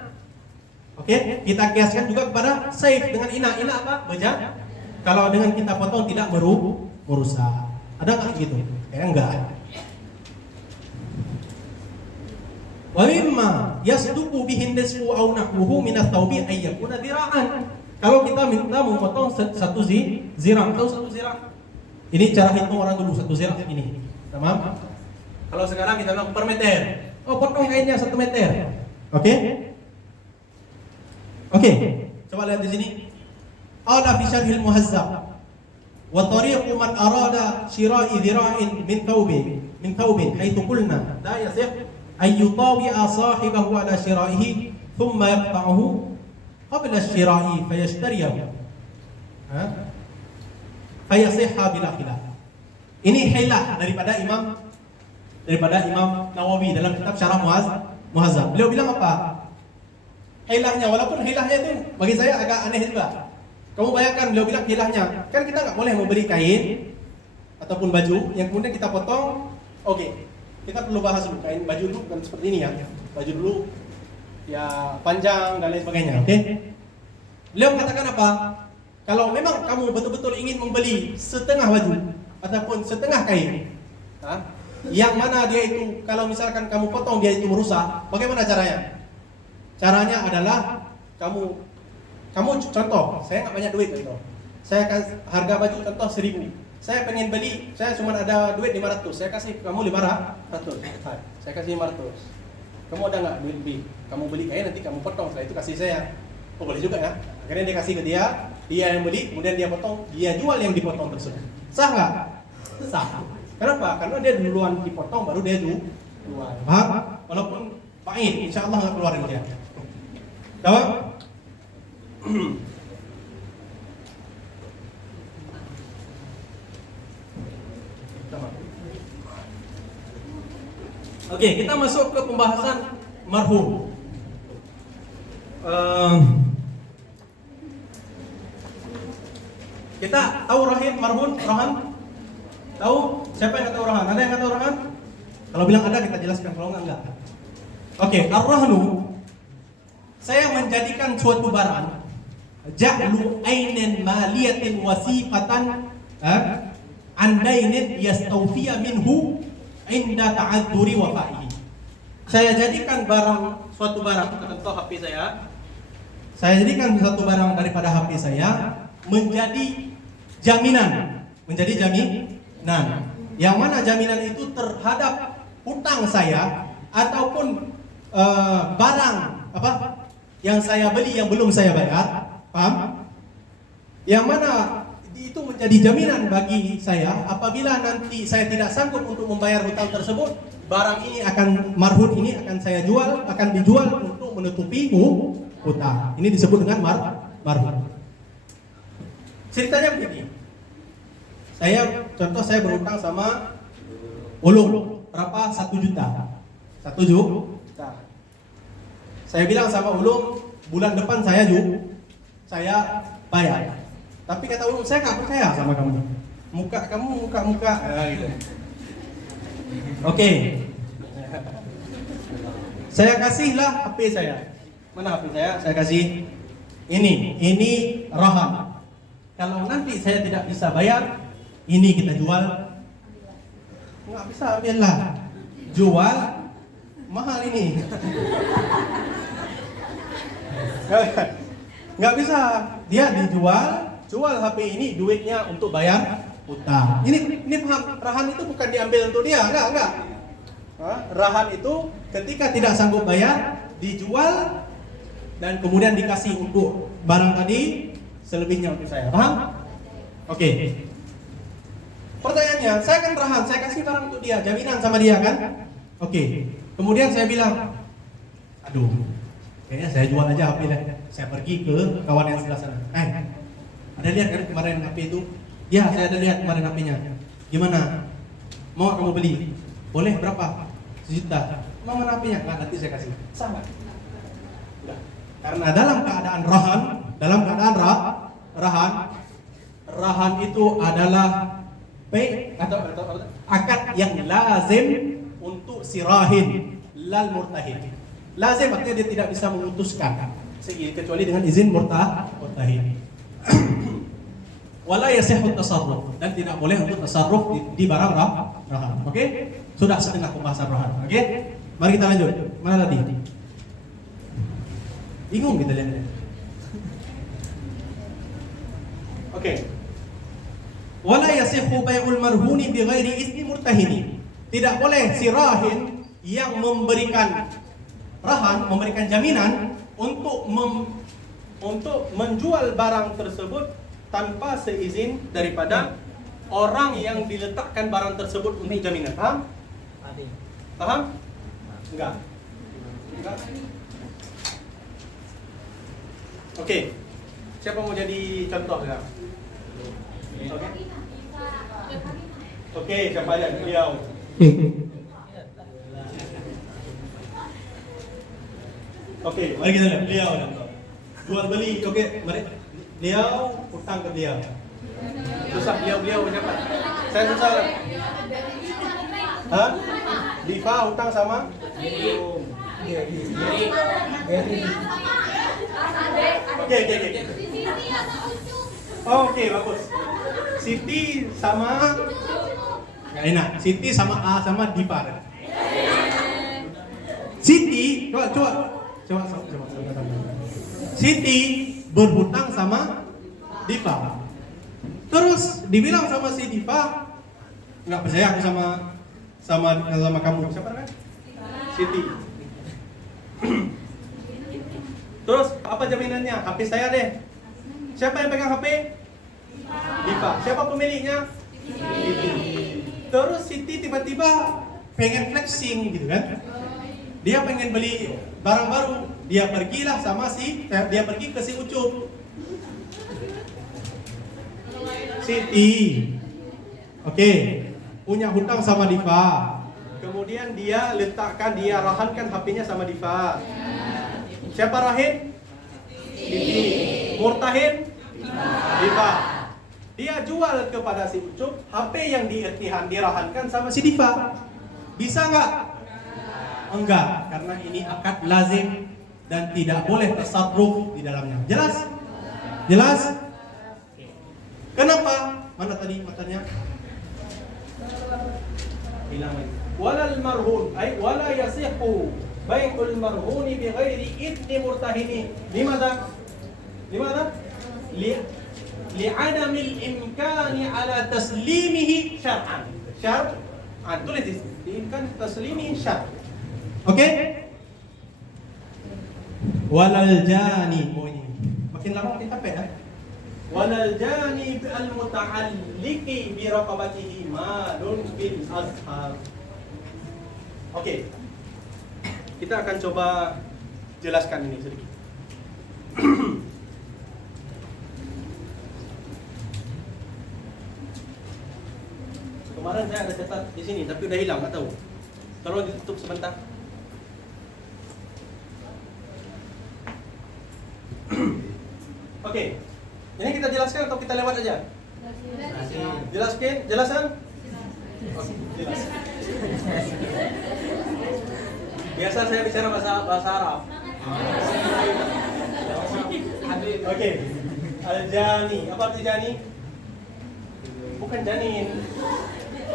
Oke, kita kiaskan juga kepada saif dengan ina. Ina apa? Beja. Kalau dengan kita potong tidak merusak. Ada nggak gitu? Enggak. Wa mimma yasduqu bihi nisfu aw nahwuhu min ath-thawbi ay yakuna dira'an. Kalau kita minta memotong satu zirah atau satu zirah. Ini cara hitung orang dulu, satu zirah ini. Tamam? Kalau sekarang kita bilang per meter. Oh, potong kainnya 1 meter. Oke? Oke. Coba lihat di sini. Ala fi syarhil muhazzab. Wa tariqu man arada shira'i dhira'in min thawbin haitsu qulna la yasih أن يطاوع صاحبه على شرائه ثم يقطعه قبل الشراء فيشتريه فيصح بلا خلاف. Ini hilah daripada Imam Nawawi dalam kitab Syarah Muhazzab. Beliau bilang apa? Hilahnya, walaupun hilahnya itu bagi saya agak aneh juga. Kamu bayangkan beliau bilang hilahnya, kan kita nggak boleh membeli kain ataupun baju yang kemudian kita potong. Oke. Kita perlu bahas dulu kain baju dulu kan seperti ini ya. Baju dulu ya panjang dan lain sebagainya. Oke? Beliau mengatakan apa? Kalau memang kamu betul-betul ingin membeli setengah baju ataupun setengah kain, yang mana dia itu kalau misalkan kamu potong dia itu merusak, bagaimana caranya? Caranya adalah kamu contoh, saya nggak banyak duit gitu. Saya harga baju contoh 1.000. Saya pengen beli, saya cuma ada duit 500. Saya kasih kamu 500. Saya kasih 500. Kamu ada nggak duit lebih? Kamu beli kain nanti kamu potong, setelah itu kasih saya. Oh boleh juga ya. Akhirnya dia kasih ke dia yang beli, kemudian dia potong, dia jual yang dipotong tersebut. Sah nggak? Sah. Kenapa? Karena dia duluan dipotong baru dia jual. Paham? Walaupun pahit, insya Allah nggak keluarin dia. Jawab? Oke, kita masuk ke pembahasan marhum. Kita tahu marhum? Tahu? Siapa yang tahu rahan? Ada yang tahu rahan? Kalau bilang ada kita jelaskan, kalau enggak. Oke, ar-rahnu, saya menjadikan suatu barang ja'lu ainin maliyatin wasiqatan andainin yastawfiya minhu inda ta'adzuri wafa'ihi. Saya jadikan suatu barang, contoh HP saya jadikan suatu barang daripada HP saya menjadi jaminan, yang mana jaminan itu terhadap hutang saya ataupun barang yang saya beli yang belum saya bayar, paham? Yang mana itu menjadi jaminan bagi saya apabila nanti saya tidak sanggup untuk membayar hutang tersebut, barang ini marhun ini akan saya jual, akan dijual untuk menutupi hutang. Ini disebut dengan marhun. Ceritanya begini. Saya berhutang sama Ulum, berapa? 1 juta. 1 juta. Saya bilang sama Ulum, bulan depan saya bayar. Tapi kata Ulum, saya nggak percaya sama kamu. Muka gitu. Oke. Saya kasihlah HP saya. Mana HP saya? Saya kasih ini rahan. Kalau nanti saya tidak bisa bayar, ini kita jual. Nggak bisa, ambillah. Jual mahal ini. Nggak bisa. Dia jual HP ini, duitnya untuk bayar utang. Ini paham? Rahan itu bukan diambil untuk dia, enggak. Rahan itu ketika tidak sanggup bayar, dijual dan kemudian dikasih untuk barang tadi, selebihnya untuk saya. Paham? Oke. Pertanyaannya, saya kan rahan, saya kasih barang untuk dia, jaminan sama dia kan? Oke. Kemudian saya bilang, aduh, kayaknya saya jual aja HP deh. Saya pergi ke kawan yang sebelah sana. Ada lihat kan kemarin HP itu? Ya, saya ada lihat kemarin HP-nya. Gimana? Mau kamu beli? Boleh berapa? 1 juta. Mau mana HP-nya? Nggak, nanti saya kasih. Sama. Udah. Karena dalam keadaan rahan itu adalah atau akad yang lazim untuk si rahin, lal murtahin. Lazim artinya dia tidak bisa memutuskan kecuali dengan izin murtahin. Wala yasihhu tasarruf, dan tidak boleh untuk tasarruf di barang rahan. Oke? Sudah setengah pembahasan rahan. Oke? Mari kita lanjut. Mana tadi? Bingung kita lihat. Oke. Wala yasihhu bai'ul marhuni bighairi izni murtahini. Tidak boleh si rahin yang memberikan jaminan untuk menjual barang tersebut tanpa seizin daripada orang yang diletakkan barang tersebut untuk jaminan. Paham? Paham? Enggak. Oke. Siapa mau jadi contoh sekarang? Oke, siapa aja? Beliau. Oke, mari kita lihat beliau contoh. Jual beli, oke, mari. Beliau hutang ke beliau. Susah beliau siapa? Saya susah. Hah? Diva hutang sama? Oke, bagus. Siti sama nggak enak. Siti sama A sama Diva. Siti, coba. Siti berhutang sama Diva. Terus dibilang sama si Diva, nggak percaya aku sama kamu. Siapa namanya? Siti. Terus apa jaminannya? HP saya deh. Siapa yang pegang HP? Diva. Siapa pemiliknya? Siti. Terus Siti tiba-tiba pengen flexing gitu kan? Dia pengen beli barang baru. Dia pergi ke si Ucup. Siti. Oke. Punya hutang sama Diva. Kemudian dia rahankan HP-nya sama Diva. Siapa rahin? Siti. Murtahin? Diva. Dia jual kepada si Ucup HP yang dirahankan sama si Diva. Bisa nggak? Enggak, karena ini akad lazim dan tidak boleh tasarruf di dalamnya. Jelas? Jelas? Kenapa? Mana tadi matanya? Hilang lagi. Walal marhun ay wala yasihu bai'ul marhuni bi ghairi idni murtahini. Limadha? لعدم الإمكان على تسليمه شرعا. tulis di sini. Diimkan taslimihi syar'an. Oke? Walal jani. Oh ini. Makin lama makin capek ya. Walal jani al muta'alliqi bi raqabatihi malun bil azhar. Oke. Kita akan coba jelaskan ini sedikit. Kemarin saya ada catat di sini tapi udah hilang, nggak tahu. Tolong ditutup sebentar. Oke. Ini kita jelaskan atau kita lewat aja? Jelasan? Oke, jelas. Biasa saya bicara bahasa Arab. Oke. Al-jani. Apa arti jani? Bukan janin.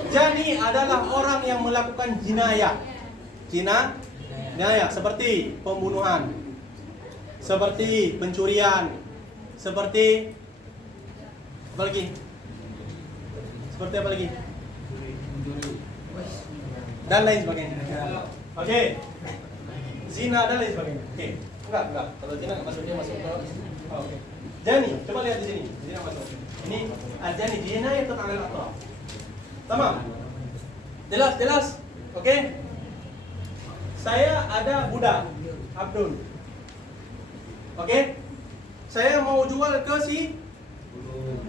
Jani adalah orang yang melakukan jinayah. Jinayah seperti pembunuhan, seperti pencurian, seperti apa lagi? Seperti apa lagi? Dan lain sebagainya. Oke. Zina dan lain sebagainya. Oke. Enggak. Kalau zina enggak masuk, dia masuk ke oke. Jani, coba lihat di sini. Zina masuk. Ini al-jani jinayah tentang al-atraf. Tamam. Jelas. Oke. Saya ada budak Abdul. Oke. Saya mau jual ke si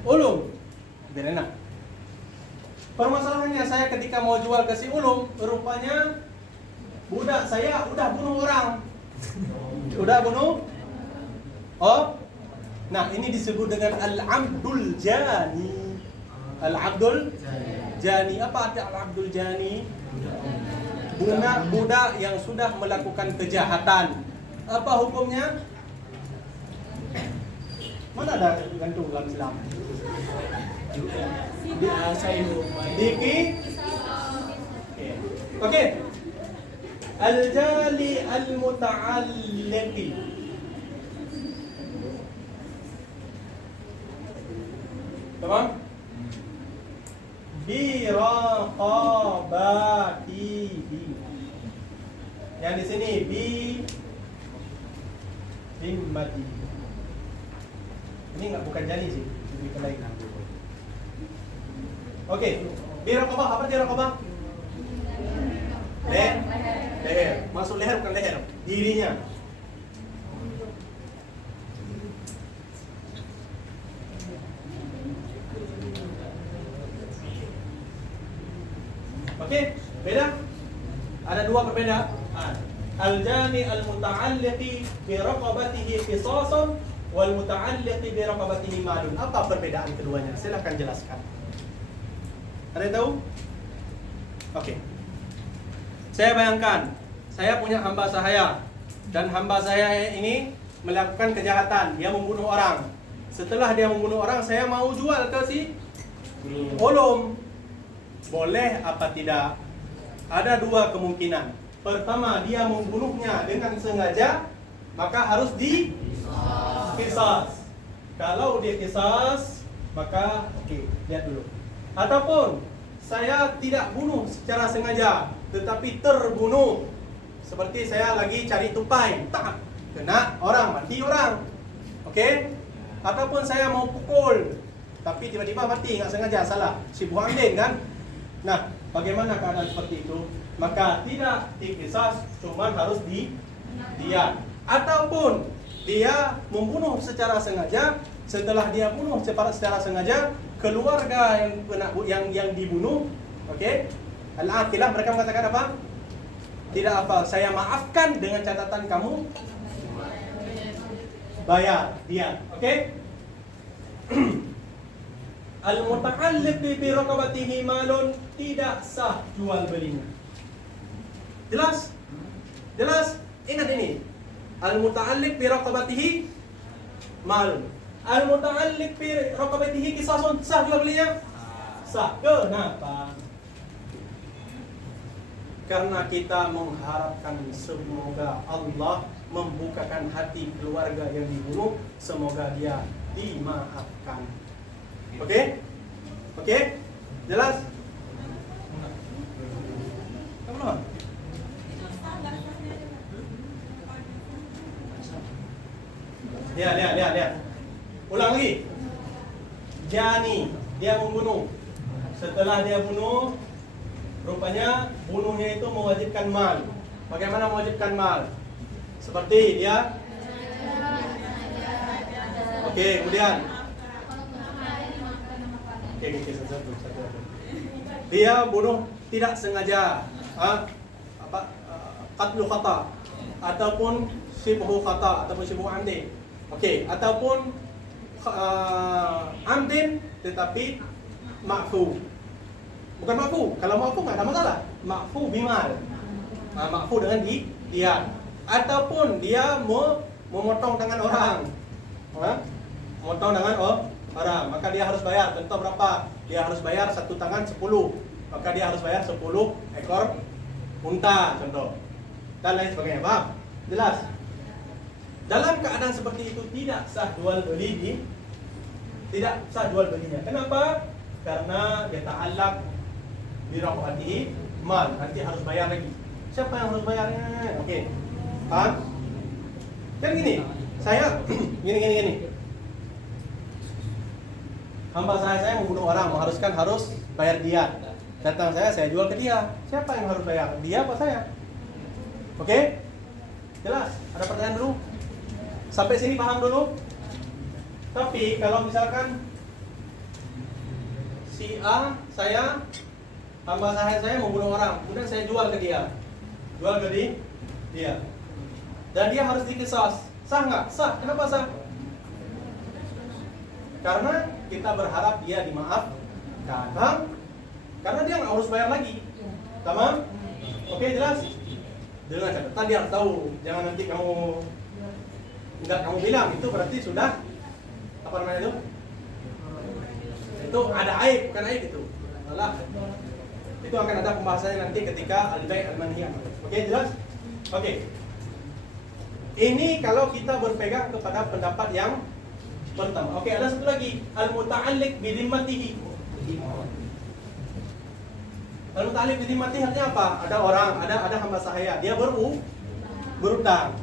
Ulum. Biar enak. Permasalahannya saya ketika mau jual ke si Ulum, rupanya budak saya udah bunuh orang. Oh. Nah, ini disebut dengan al-abdul jani. Al-abdul jani. Apa arti al-abdul jani? Budak yang sudah melakukan kejahatan. Apa hukumnya? Mana ada gantung dalam Islam? Diki. Oke. Al-jali al-muta'alliqi. Tamam? Biraqabatihi. Yang di sini bimmati. Ini bukan jani sih, lebih ke lain. Oke, biraqabah apa arti raqabah? Leher. Masuk leher bukan leher, dirinya. Oke, beda? Ada dua perbedaan. Al-jani al-muta'alliqi bi raqabatihi qisasun wal muta'alliqi bi raqabatihi malun. Apa perbedaan keduanya? Silakan jelaskan. Ada yang tahu? Oke. Saya bayangkan, saya punya hamba saya dan hamba saya ini melakukan kejahatan, dia membunuh orang. Setelah dia membunuh orang, saya mau jual ke si Ulum. Boleh apa tidak? Ada dua kemungkinan. Pertama, dia membunuhnya dengan sengaja, maka harus qisas. Kalau dia qisas, maka lihat dulu. Ataupun saya tidak bunuh secara sengaja, tetapi terbunuh. Seperti saya lagi cari tupai, tak kena orang, mati orang. Oke? Ataupun saya mau pukul, tapi tiba-tiba mati, nggak sengaja, salah. Si buang ambil kan? Nah, bagaimana keadaan seperti itu? Maka tidak diqisas, cuma harus didiat. Ataupun dia membunuh secara sengaja, setelah dia bunuh secara sengaja, keluarga yang dibunuh, oke? Al-aqilah, mereka mengatakan apa? Tidak apa, saya maafkan dengan catatan kamu bayar dia, oke? Al-muta'alliq bi raqabatihi malun, tidak sah jual belinya. Jelas? Jelas? Ingat ini. Al-muta'alliq bi raqabatihi malun. Al-muta'alliq fi raqabatihi qisasun, sah jual belinya? Sah. Kenapa? Karena kita mengharapkan semoga Allah membukakan hati keluarga yang dibunuh, semoga dia dimaafkan. Oke? Oke? Jelas? Kamu non? Lihat. Ulang lagi. Jani, dia membunuh. Setelah dia bunuh, rupanya bunuhnya itu mewajibkan mal. Bagaimana mewajibkan mal? Seperti dia. Oke, kemudian. Oke, satu. Dia bunuh tidak sengaja. Qatlu khata ataupun shibhu khata ataupun shibhu amdi. Oke, ataupun amdin tetapi ma'fu. Bukan ma'fu. Kalau ma'fu enggak ada masalah. Ma'fu bimal. Ma'fu dengan dia. Ataupun dia memotong tangan orang. Memotong tangan orang. Maka dia harus bayar. Contoh berapa? Dia harus bayar satu tangan 10. Maka dia harus bayar 10 ekor unta contoh. Dan lain sebagainya. Paham? Jelas? Dalam keadaan seperti itu tidak sah jual beli tidak sah jual belinya. Kenapa? Karena dia ta'allaq bi raqabatihi mal. Nanti harus bayar lagi. Siapa yang harus bayarnya? Oke. Paham? Kan gini, saya gini. Hamba saya membunuh orang, mengharuskan harus bayar dia. Datang saya jual ke dia. Siapa yang harus bayar? Dia apa saya? Oke? Jelas? Ada pertanyaan dulu? Sampai sini paham dulu? Tapi kalau misalkan si A, hamba saya membunuh orang, kemudian saya jual ke dia. Jual ke dia. Dan dia harus diqisas. Sah nggak? Sah. Kenapa sah? Karena kita berharap dia dimaafkan. Karena dia nggak harus bayar lagi. Tamam? Oke, jelas? Dengan catatan dia harus tahu. Jangan nanti kamu bilang itu berarti sudah apa namanya itu? Itu ada aib, bukan aib itu. Malah itu akan ada pembahasannya nanti ketika al-bai' al-manhiyah. Oke, jelas? Oke. Ini kalau kita berpegang kepada pendapat yang pertama. Oke, ada satu lagi, al-muta'alliq bi dhimmatihi. Al-muta'alliq bi dhimmatihi artinya apa? Ada orang, ada hamba saya, dia berutang.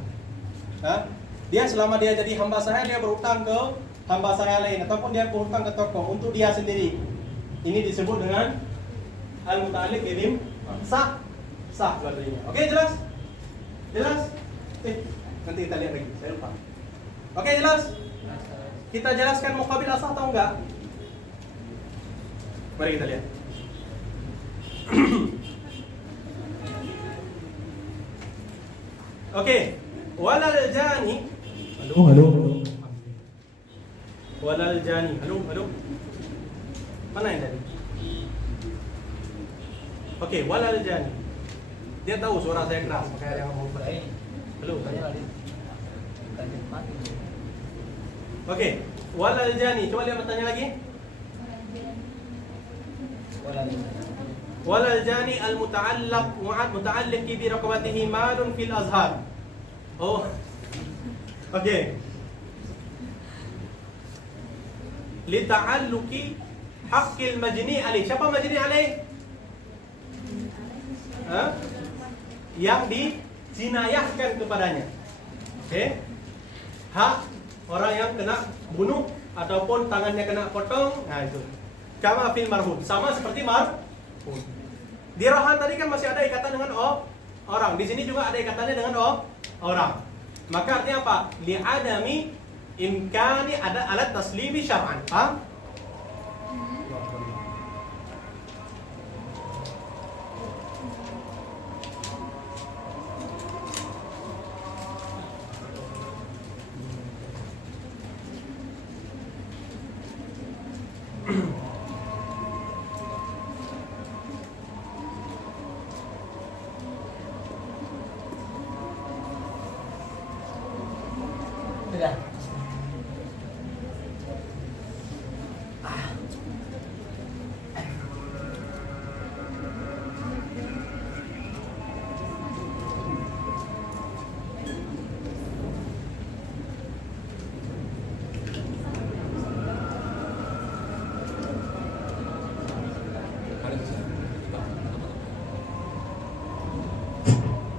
Dia selama dia jadi hamba saya, dia berutang ke hamba saya lain ataupun dia berutang ke toko untuk dia sendiri. Ini disebut dengan al-muta'alliq bi dhimmatihi. Sah jual belinya. Oke, jelas? Jelas? Nanti kita lihat lagi, saya lupa. Oke, jelas? Kita jelaskan muqabil asah atau enggak? Mari kita lihat. Oke, walal jani. Halo. Walal jani. Halo. Mana yang tadi? Oke, walal jani. Dia tahu suara saya keras, makanya dia ngomong baik. Halo, Oke, walal jani. Coba lihat pertanyaan lagi. Walal jani al-muta'alliq bi raqabatihi malun fil azhar. Oh. Oke. Li ta'alluqi haqqil majni alaih. Siapa majni alaih? Yang dijinayahkan kepadanya. Oke. Hak orang yang kena bunuh ataupun tangannya kena potong, nah itu. Kama fil marhum, sama seperti marhum. Di rahan tadi kan masih ada ikatan dengan orang. Di sini juga ada ikatannya dengan orang. Maka artinya apa? Li'adami imkani ada alat taslimi syar'an. Paham?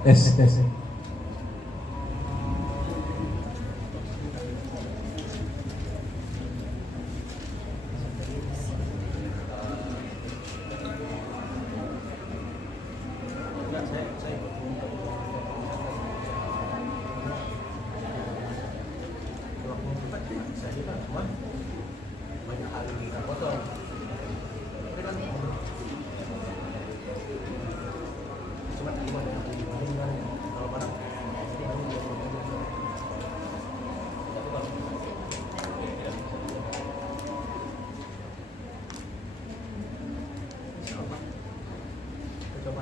Tes. Enggak, saya kalau punya tempat saya juga cuma banyak hal yang kita potong. Tapi kan cuma gimana kalau barang sama coba.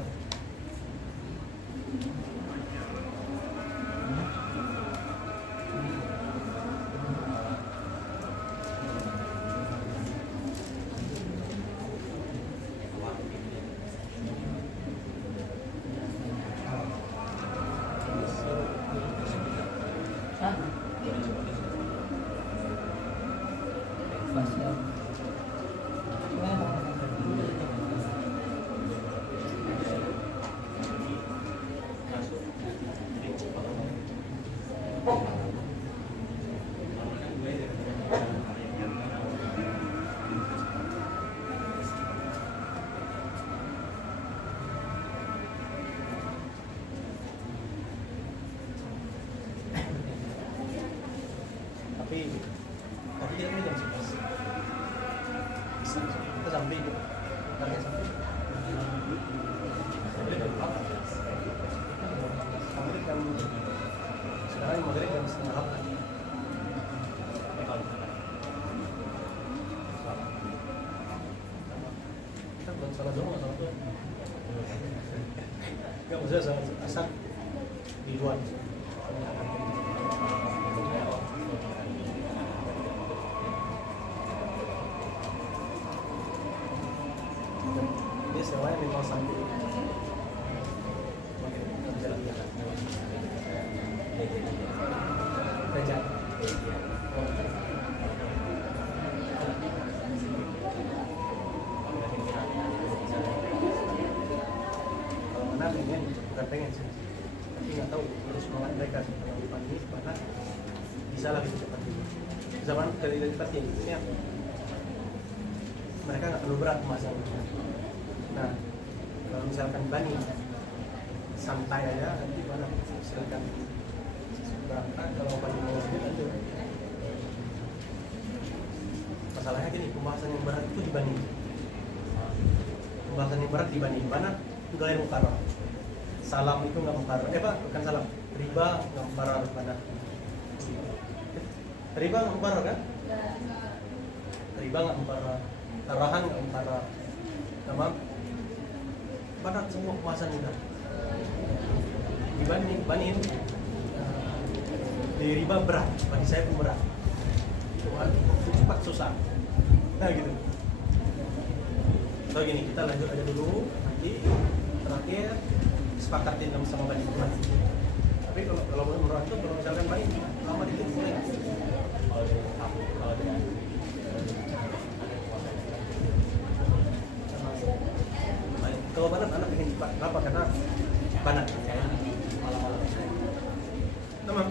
Tapi tadi kita jam 11 bisa kita sampai target sampai maghrib jam sekarang maghrib jam setengah 8. Kita belum salah dong, salah tuh nggak usah asal di luar. Ini semuanya memang sampai jalan-jalan. Reja. Kalau mana pengen, bukan pengen sih. Tapi nggak tahu harus semangat mereka kalau di pagi mana bisa lah gitu cepat gitu. Zaman dari cepat ya ini mereka nggak perlu berat masalahnya. Nah, kalau misalkan bani santai aja nanti mana silakan berangkat kalau bani mau lanjut. Masalahnya gini, pembahasan yang berat itu dibanding. Pembahasan yang berat dibanding mana gaya mukarrar. Salam itu nggak mukarrar. Bukan salam. Riba nggak mukarrar mana? Riba nggak mukarrar kan? Riba nggak mukarrar. Tarahan nggak mukarrar. Tamam. Berat semua pembahasan kita dibanding di riba berat, bagi saya pun berat. Cuma cepat susah. Nah gitu. So gini, kita lanjut aja dulu. Nanti terakhir sepakatin sama bani berat. Tapi kalau menurut itu kalau misalkan bani lama itu boleh. Kalau banat anak pengen cepat, kenapa? Karena banat malam-malam. Teman.